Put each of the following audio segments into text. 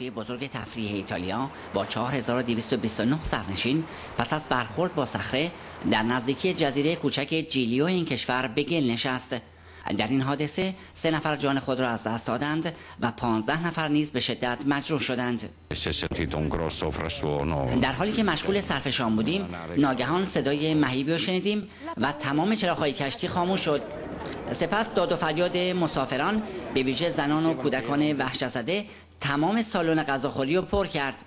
کشتی بزرگ تفریحی ایتالیا با 4229 سرنشین پس از برخورد با صخره در نزدیکی جزیره کوچک جیلیو این کشور به گل نشست. در این حادثه 3 نفر جان خود را از دست دادند و 15 نفر نیز به شدت مجروح شدند. در حالی که مشغول صرف شام بودیم، ناگهان صدای مهیبی را شنیدیم و تمام چراغ‌های کشتی خاموش شد. سپس داد و فریاد مسافران، به ویژه زنان و کودکان وحشت‌زده، تمام سالن غذاخوری را پر کرد.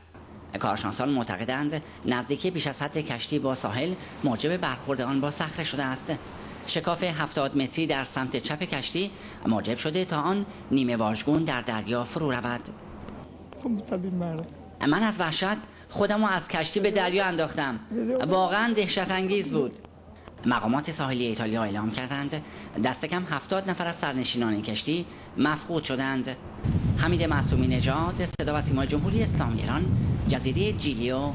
کارشناسان معتقدند نزدیکی بیش از حد کشتی با ساحل موجب برخورد آن با صخره شده است. شکاف 70 متری در سمت چپ کشتی موجب شده تا آن نیمه واژگون در دریا فرو رود. من از وحشت خودم را از کشتی به دریا انداختم. واقعا دهشت انگیز بود. مقامات ساحلی ایتالیا اعلام کردند دست کم 70 نفر از سرنشینان کشتی مفقود شدند. حمید معصومی نژاد، صدا و سیمای جمهوری اسلامی ایران، جزیره جیلیو،